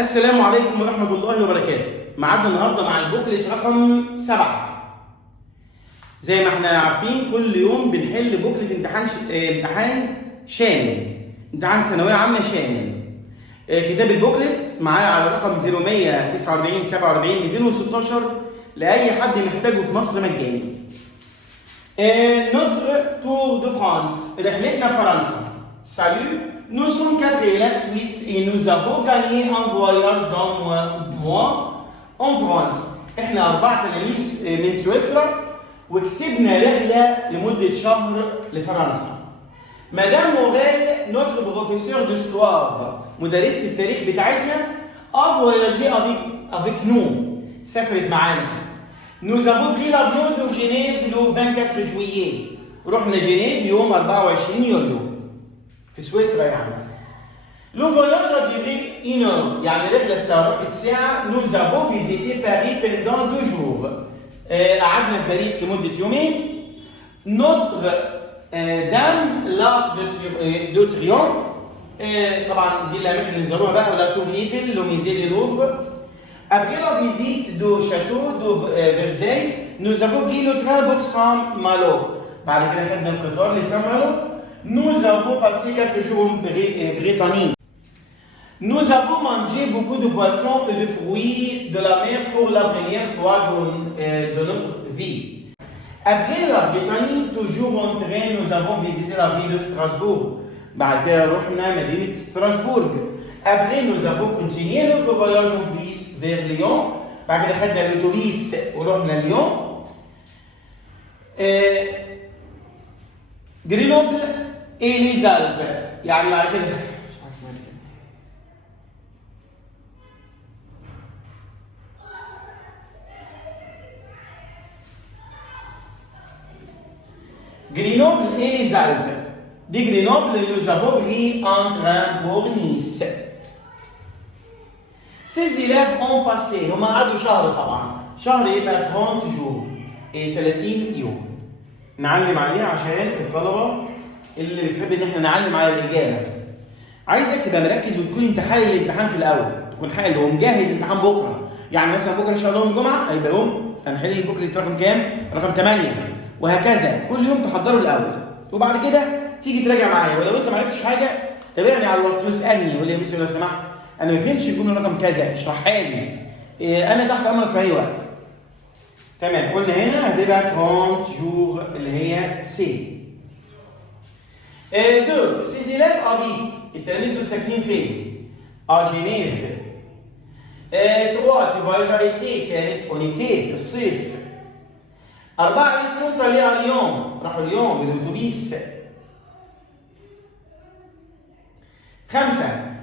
السلام عليكم ورحمة الله وبركاته. معادنا النهارده مع البوكلت رقم 7. زي ما احنا عارفين كل يوم بنحل بوكلت امتحان شامل، امتحان ثانوية عامة شامل. كتاب البوكلت معايا على رقم 0149 47 216 لأي حد محتاجه في مصر مجاني. نوتر تور دو فرانس، رحلتنا فرنسا. Salut, nous sommes 4 élèves suisses et nous avons gagné un voyage d'un mois en France. احنا 4 تلاميذ من سويسرا وكسبنا رحلة لمدة شهر لفرنسا. مدام موريل notre professeur d'histoire، مدرسة التاريخ بتاعتنا a voyagé avec nous، سافرت معانا. Nous avons pris l'avion de Genève le 24 juillet. رحنا جنيف يوم 24 يوليو في سويسرا يعني. لو فواياج a duré une heure، يعني رحلة استغرقت ساعة. Nous avons visité Paris pendant 2 jours. قعدنا في باريس لمدة يومين. Notre Dame l'Arc de Triomphe، طبعا دي الأماكن اللي زاروها بقى، ولا تور ايفل، لو ميزي دي لوفر. Après la visite du château de Versailles، nous avons pris le train pour Saint-Malo. بعد كده خدنا القطار لسان مالو. Nous avons passé 4 jours en Britannique. Nous avons mangé beaucoup de poissons et de fruits de la mer pour la première fois de notre vie. Après la Britannique, toujours en train, nous avons visité la ville de Strasbourg. بعد كده رحنا مدينة ستراسبورغ. Après, nous avons continué notre voyage en bus vers Lyon. بعد كده خدنا الأتوبيس ورحنا ليون. جرينوبل et les Alpes، يعني بعد كده Grenoble et les Alpes. De Grenoble, nous avons pris un train pour Nice. Ces élèves ont passé، هم قعدوا شهر طبعا، شهر يبقى 30 jours، 30 يوم. نعلم عليها عشان الطلبة اللي بتحب ان احنا نعلم على الإجابة. عايزك تبقى مركز وتكون انت حل الامتحان في الأول، تكون حل ومجهز امتحان بكرة. يعني مثلا بكرة إن شاء الله يوم الجمعة هيبقى يوم هنحل البوكلت رقم كام؟ رقم 8، وهكذا كل يوم تحضره الأول، وبعد كده تيجي تراجع معايا. ولو انت ما عرفتش حاجة تابعني على الواتس واسألني، قول لي يا ميسي لو سمحت أنا ما فهمتش الجملة رقم كذا، اشرحها لي. أنا تحت أمرك في أي وقت. تمام، قلنا هنا هتبقى 30 jours اللي هي سي. 2 ces élèves habitent، التلاميذ دول ساكنين فين؟ à Genève. 3 ce voyage a été، كانت on était في الصيف. 4 ils sont allés à Lyon، راحوا ليون بالأتوبيس. 5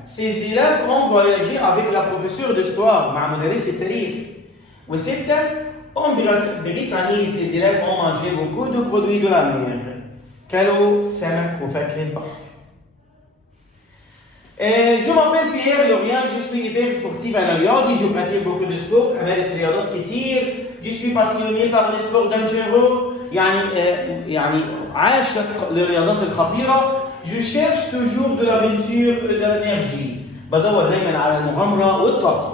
ces élèves ont voyagé avec la professeure d'histoire، مع مدرسة التاريخ. و6 en Britannique ces élèves ont mangé beaucoup de produits de la mer، كلوا سمك وفاكهة البحر. Je m'appelle Pierre Lorient، je suis hyper sportif أنا رياضي، je pratique beaucoup de sport، أمارس رياضات كتير. Je suis passionné par les sports dangereux، يعني عاشق للرياضات الخطيرة. Je cherche toujours de l'aventure et de l'énergie، بدور دايما على المغامرة والطاقة.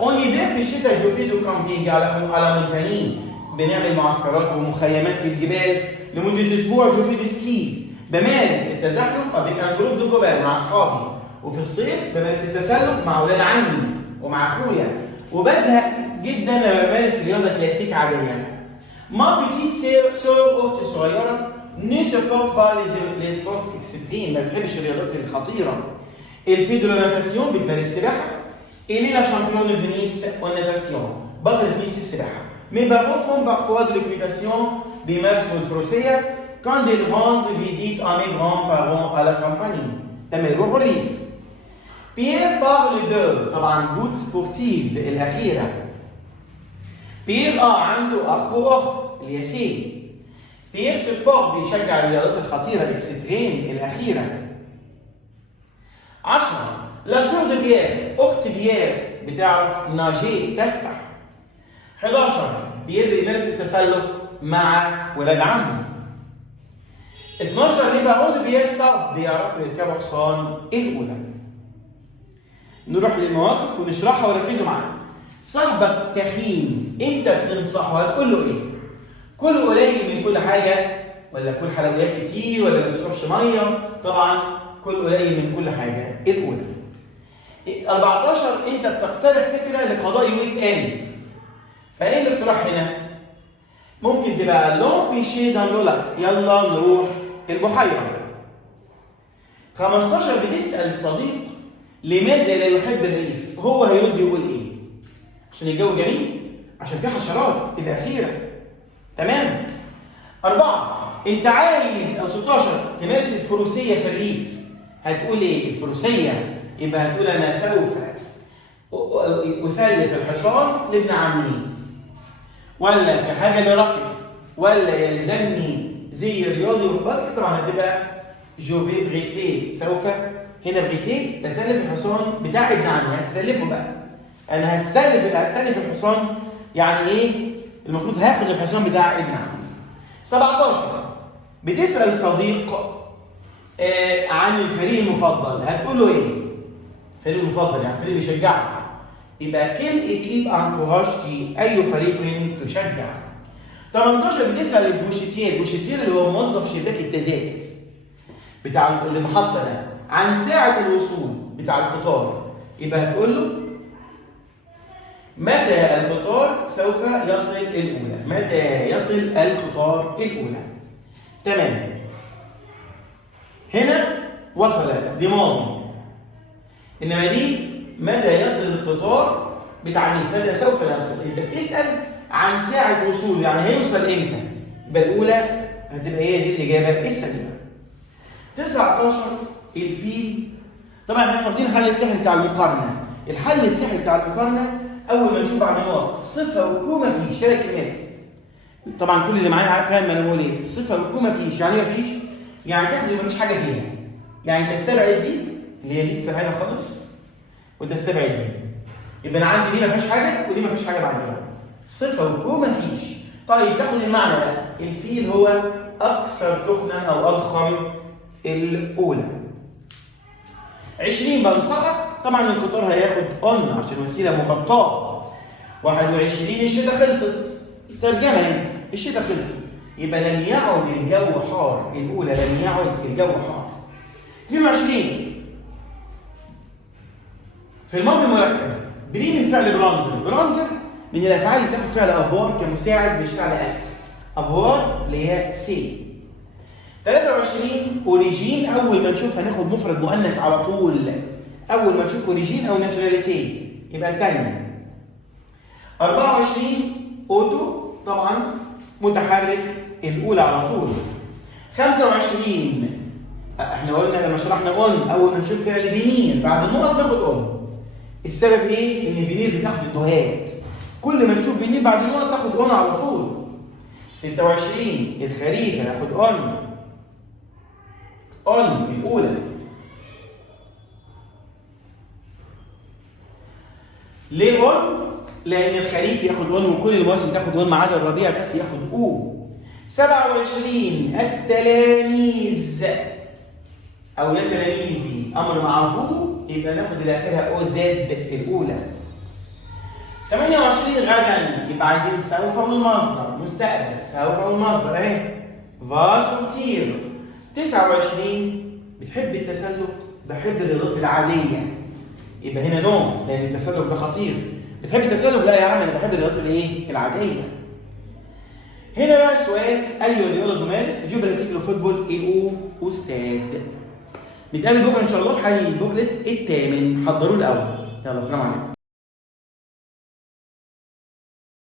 En hiver في الشتاء je fais du camping على مونتانين، بنعمل معسكرات ومخيمات في الجبال لمدة أسبوع. je fais du ski، بمارس التزحلق avec un groupe de copains مع أصحابي. وفي الصيف بمارس التسلق مع أولاد عمي ومع أخويا. وبزهق جدا لما بمارس رياضة كلاسيك عادية. ما petite sœur أختي الصغيرة ne supporte pas les sports extrêmes، ما بتحبش الرياضات الخطيرة. elle fait de la natation، بتمارس السباحة. elle est la championne de Nice en natation، بطلة نيس في السباحة. mes parents font parfois de l'équitation، بيمارسوا الفروسية quand ils rendent visite à mes grands-parents à la campagne، لما يروحوا الريف. Pierre parle de، طبعا جود سبورتيف الأخيرة. بيير عنده أخ وأخت اللي هي سي. بيير سبورت بيشجع الرياضات الخطيرة الإكستريم الأخيرة. 10 لا سور دو بيير، أخت بيير بتعرف ناجي تسبح. 11 بيير بيمارس التسلق مع ولاد عمه. 12 ليه بقول بيير صف بيعرفوا يركبوا حصان الأولى. نروح للمواقف ونشرحها وركزوا معانا. صاحبك تخين انت بتنصحه هتقول له ايه؟ كل قليل من كل حاجه، ولا كل حلويات كتير، ولا ما تشربش ميه؟ طبعا كل قليل من كل حاجه الاولى. 14 انت بتقترح فكره لقضاء ويك اند. فايه الاقتراح هنا؟ ممكن تبقى لون بيشي دان لولاك، يلا نروح البحيره. 15 بتسال الصديق لماذا لا يحب الريف؟ هو هيرد يقول ايه؟ عشان الجو جميل؟ عشان في حشرات الأخيرة. تمام؟ 4 أنت عايز أو 16 تمارس الفروسية في الريف. هتقول إيه؟ الفروسية يبقى هتقول أنا سوف أسلف الحصان لابن عمي، ولا في حاجة لركب، ولا يلزمني زي رياضي وباسكت. طبعا هتبقى جوفي بريتي، سوف هنا بريتي بسلف الحصان بتاع ابن عمي. هتسلفه بقى، انا هستلف الحصان، يعني ايه؟ المفروض هاخد الحصان بتاع ابن عمي. 17 بتسال صديق عن الفريق المفضل. هتقول له ايه؟ الفريق المفضل يعني الفريق اللي بيشجعك. يبقى كل ايكيب انكوهاشتي، اي فريق تشجع. 18 بتسال البوشيتير. البوشيتير اللي هو موظف شباك التذاكر بتاع المحطه ده عن ساعه الوصول بتاع القطار. يبقى هتقول له متى القطار سوف يصل الأولى؟ متى يصل القطار الأولى؟ تمام. هنا وصل، دي ماضي. إنما دي متى يصل القطار بتعنيف، متى سوف يصل. أنت بتسأل عن ساعة وصول، يعني هيوصل إمتى؟ يبقى الأولى هتبقى هي دي الإجابة السليمة. 19 الفيل. طبعا احنا واخدين الحل السحري بتاع المقارنة. الحل السحري بتاع المقارنة أول ما نشوف بعد نقط صفة وكومة فيش، هي كلمات. طبعا كل اللي معايا عارف فاهم أنا بقول إيه؟ صفة وكومة فيش، يعني إيه مفيش؟ يعني تاخد مفيش حاجة فيها. يعني تستبعد دي اللي هي دي تسيبها لنا خالص، وتستبعد دي. يبقى أنا عندي دي مفيهاش حاجة ودي مفيش حاجة بعدها. صفة وكومة فيش. طيب تاخد المعنى بقى، الفيل هو أكثر تخنا أو أضخم الأولى. 20 بنصحك. طبعا القطار هياخد اون عشان وسيله مغطاه. 21 الشتاء خلصت. الترجمه هنا الشتاء خلصت، يبقى لم يعد الجو حار. الاولى لم يعد الجو حار. 22 في الماضي المركب بري من فعل براندر. براندر من الافعال اللي تاخد فعل افوار كمساعد مش فعل اكل. افوار اللي هي سي. 23 اوريجين. اول ما نشوف هناخد مفرد مؤنث على طول. اول ما تشوف اوريجين او ناسيوناليتي يبقى الثانيه. 24 اوتو، طبعا متحرك الاولى على طول. 25 احنا قلنا لما شرحنا اون اول ما نشوف فعل فينير بعد النقط ناخد اون. السبب ايه؟ ان فينير بتاخد الدهات. كل ما نشوف فينير بعد النقط تاخد اون على طول. 26 الخريف هناخد اون. اون الاولى. ليه اون؟ لان الخريف ياخد اون وكل المواسم تاخد اون ما عدا الربيع بس ياخد او. 27 التلاميذ او يا تلاميذي امر معفو، يبقى ناخد اللي اخرها او زد الاولى. 28 غدا، يبقى عايزين سوف والمصدر مستقبل. سوف والمصدر اهي فاس وكتير. 29 بتحب التسلق؟ بحب الرياضات العاديه، يبقى هنا نو لان التسلق ده خطير. بتحب التسلق؟ لا يا عم انا بحب الرياضات الايه؟ العاديه. هنا بقى السؤال اي رياضه تمارس؟ جيب الارتيكل فوتبول ايه او استاذ. نتقابل بكره ان شاء الله في حل البوكلت الثامن. حضروه الاول. يلا سلام عليكم.